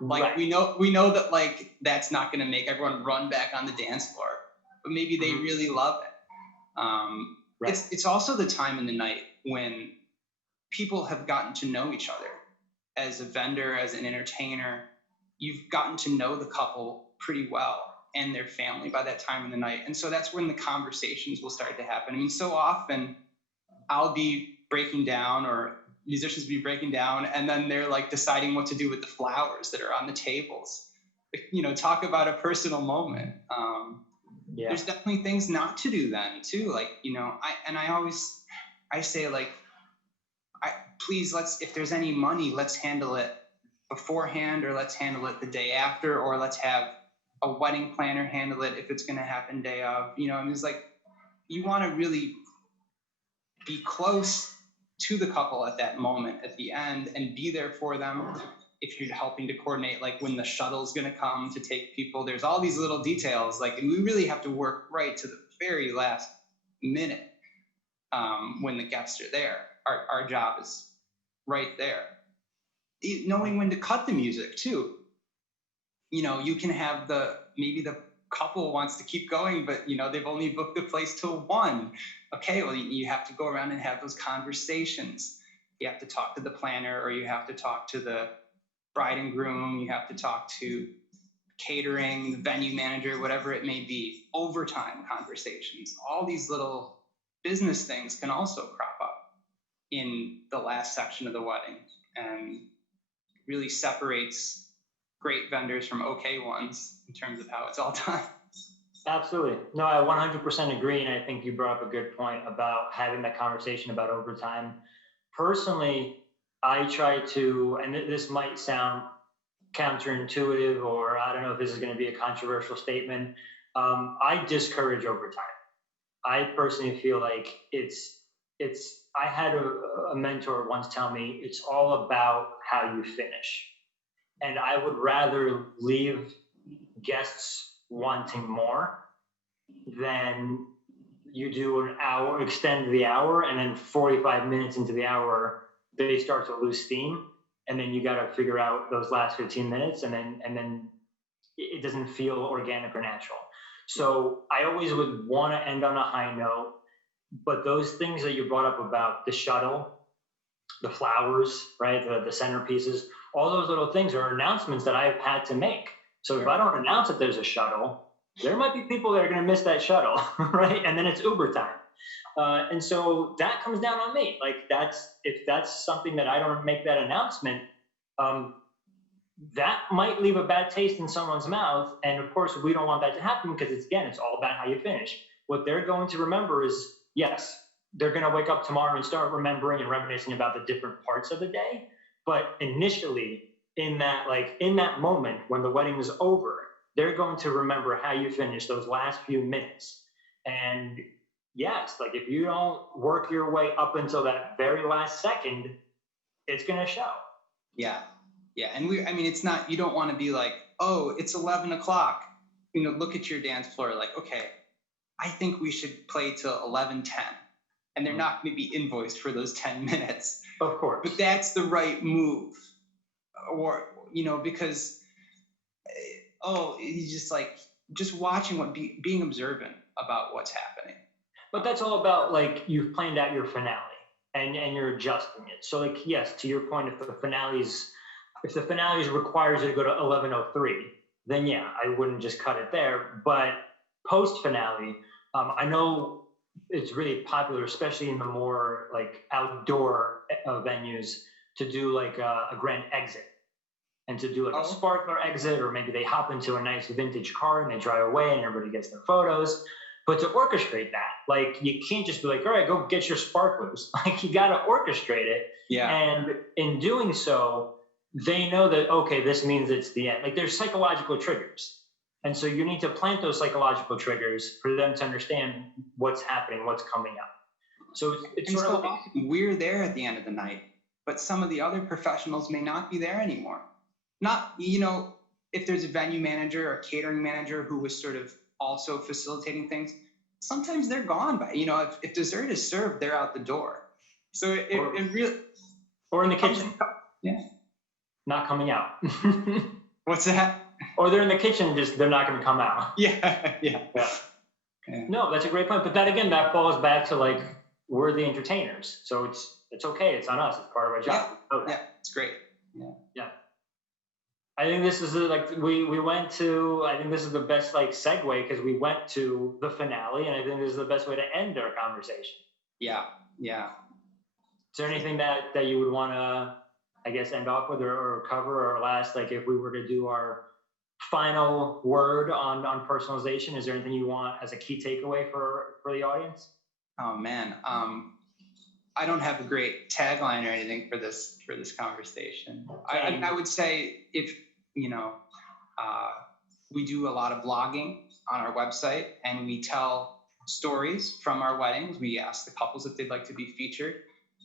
Like Right. we know that like that's not going to make everyone run back on the dance floor, but maybe they really love it. Right. It's also the time in the night when people have gotten to know each other as a vendor, as an entertainer. You've gotten to know the couple pretty well and their family by that time in the night, and so that's when the conversations will start to happen. I mean, so often I'll be breaking down or musicians will be breaking down and then they're like deciding what to do with the flowers that are on the tables. You know, talk about a personal moment. Yeah. There's definitely things not to do then too. Like, you know, I say like, please if there's any money, let's handle it beforehand or let's handle it the day after, or let's have a wedding planner handle it if it's going to happen day of, you know, and it's like, you want to really be close to the couple at that moment at the end and be there for them. If you're helping to coordinate like when the shuttle's going to come to take people, there's all these little details, like, and we really have to work right to the very last minute. When the guests are there, our job is right there. Knowing when to cut the music too. You know, you can have maybe the couple wants to keep going, but you know, they've only booked the place till 1. Okay, well, you have to go around and have those conversations. You have to talk to the planner, or you have to talk to the bride and groom. You have to talk to catering, the venue manager, whatever it may be. Overtime conversations. All these little business things can also crop up in the last section of the wedding, and really separates great vendors from okay ones in terms of how it's all done. Absolutely. No, I 100% agree. And I think you brought up a good point about having that conversation about overtime. Personally, I try to, and this might sound counterintuitive, or I don't know if this is going to be a controversial statement. I discourage overtime. I personally feel like I had a mentor once tell me it's all about how you finish. And I would rather leave guests wanting more than you do an hour, extend the hour, and then 45 minutes into the hour, they start to lose steam. And then you got to figure out those last 15 minutes, and then it doesn't feel organic or natural. So I always would want to end on a high note, but those things that you brought up about the shuttle, the flowers, right, the centerpieces, all those little things are announcements that I've had to make. So if I don't announce that there's a shuttle, there might be people that are going to miss that shuttle, right? And then it's Uber time. And so that comes down on me. Like if that's something that I don't make that announcement, that might leave a bad taste in someone's mouth. And of course, we don't want that to happen because it's all about how you finish. What they're going to remember is, yes, they're going to wake up tomorrow and start remembering and reminiscing about the different parts of the day. But initially, in that moment when the wedding is over, they're going to remember how you finished those last few minutes. And yes, like if you don't work your way up until that very last second, it's going to show. Yeah. Yeah. And it's not, you don't want to be like, oh, it's 11 o'clock. Look at your dance floor like, okay, I think we should play till 11:10. And they're not going to be invoiced for those 10 minutes. Of course. But that's the right move. Or, because, you just watching being observant about what's happening. But that's all about like you've planned out your finale and you're adjusting it. So like, yes, to your point, if the finale requires you to go to 11:03, then yeah, I wouldn't just cut it there. But post finale, I know it's really popular, especially in the more like outdoor venues, to do like a grand exit and to do like a sparkler exit, or maybe they hop into a nice vintage car and they drive away and everybody gets their photos. But to orchestrate that, like you can't just be like, all right, go get your sparklers. Like you got to orchestrate it. Yeah. And in doing so, they know that, okay, this means it's the end. Like there's psychological triggers. And so you need to plant those psychological triggers for them to understand what's happening, what's coming up. So it's sort of like, we're there at the end of the night, but some of the other professionals may not be there anymore. Not, if there's a venue manager or catering manager who was sort of also facilitating things, sometimes they're gone by, if dessert is served, they're out the door. So it really, or in the kitchen. Yeah. Not coming out. What's that? Or they're in the kitchen, they're not going to come out. Yeah. No, that's a great point. But that falls back to like, we're the entertainers. So it's okay. It's on us. It's part of our job. Yeah, it's great. Yeah. I think this is we went to, I think this is the best like segue because we went to the finale, and I think this is the best way to end our conversation. Yeah. Is there anything that you would want to, I guess, end off with or cover, or last, like if we were to do our final word on personalization, is there anything you want as a key takeaway for the audience? Oh man. I don't have a great tagline or anything for this conversation. I would say if, we do a lot of blogging on our website and we tell stories from our weddings. We ask the couples if they'd like to be featured.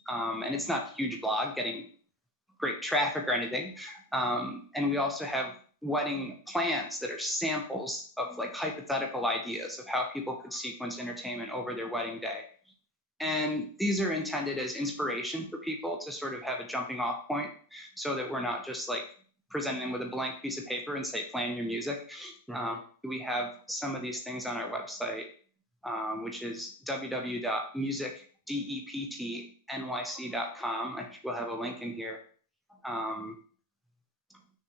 And it's not a huge blog getting great traffic or anything. And we also have wedding plans that are samples of like hypothetical ideas of how people could sequence entertainment over their wedding day. And these are intended as inspiration for people to sort of have a jumping off point so that we're not just like presenting them with a blank piece of paper and say, plan your music. Mm-hmm. We have some of these things on our website, which is www.musicdeptnyc.com. We'll have a link in here.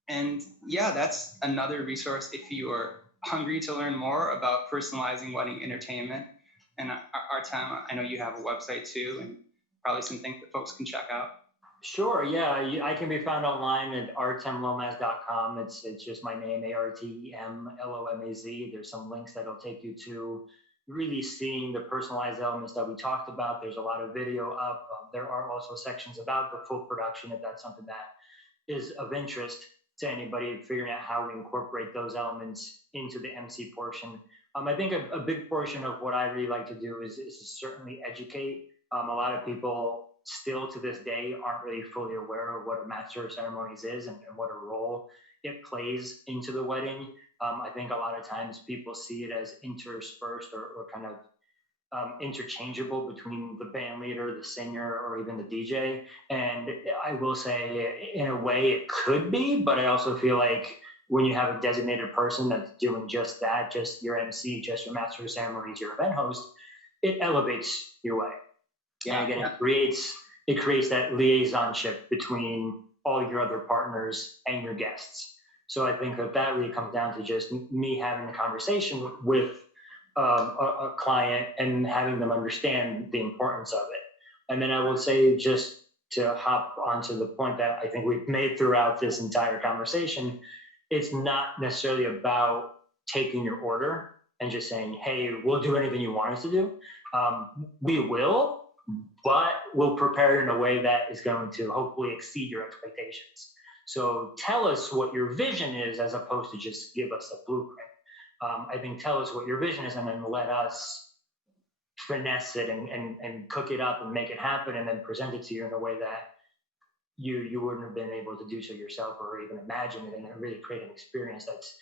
And yeah, that's another resource if you are hungry to learn more about personalizing wedding entertainment. And Artem, I know you have a website too, and probably some things that folks can check out. Sure, yeah. I can be found online at artemlomaz.com. It's just my name, ARTEMLOMAZ. There's some links that'll take you to really seeing the personalized elements that we talked about. There's a lot of video up. There are also sections about the full production if that's something that is of interest to anybody, figuring out how we incorporate those elements into the MC portion. I think a big portion of what I really like to do is to certainly educate. A lot of people still to this day aren't really fully aware of what a master of ceremonies is and what a role it plays into the wedding. I think a lot of times people see it as interspersed or kind of interchangeable between the band leader, the singer, or even the DJ. And I will say, in a way, it could be, but I also feel like when you have a designated person that's doing just that, just your MC, just your master of ceremonies, your event host, it elevates your wedding. And again, it creates that liaisonship between all your other partners and your guests. So I think that really comes down to just me having a conversation with a client and having them understand the importance of it. And then I will say, just to hop onto the point that I think we've made throughout this entire conversation, it's not necessarily about taking your order and just saying, hey, we'll do anything you want us to do. We will, but we'll prepare it in a way that is going to hopefully exceed your expectations. So tell us what your vision is as opposed to just give us a blueprint. I think tell us what your vision is and then let us finesse it and cook it up and make it happen and then present it to you in a way that you wouldn't have been able to do so yourself or even imagine it, and then really create an experience that's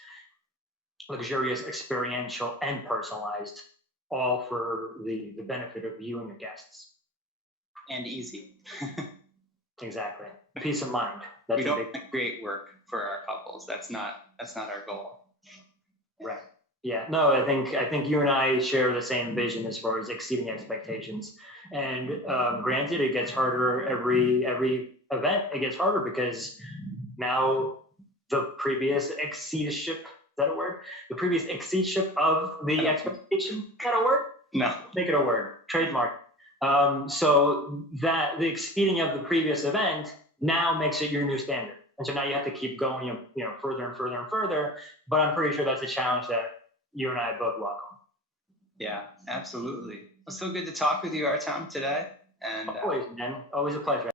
luxurious, experiential, and personalized, all for the benefit of you and your guests. And easy. Exactly. Peace of mind. We don't create work for our couples. That's not our goal. Right. Yeah. No, I think you and I share the same vision as far as exceeding expectations. And granted, it gets harder every event. It gets harder because now the previous exceedship, is that a word? The previous exceedship of the expectation. Is that a word? No. Make it a word. Trademark. So that the exceeding of the previous event now makes it your new standard. And so now you have to keep going, further and further and further. But I'm pretty sure that's a challenge that you and I both welcome. Yeah, absolutely. Well, so good to talk with you, Artem, today. And always, man. Always a pleasure.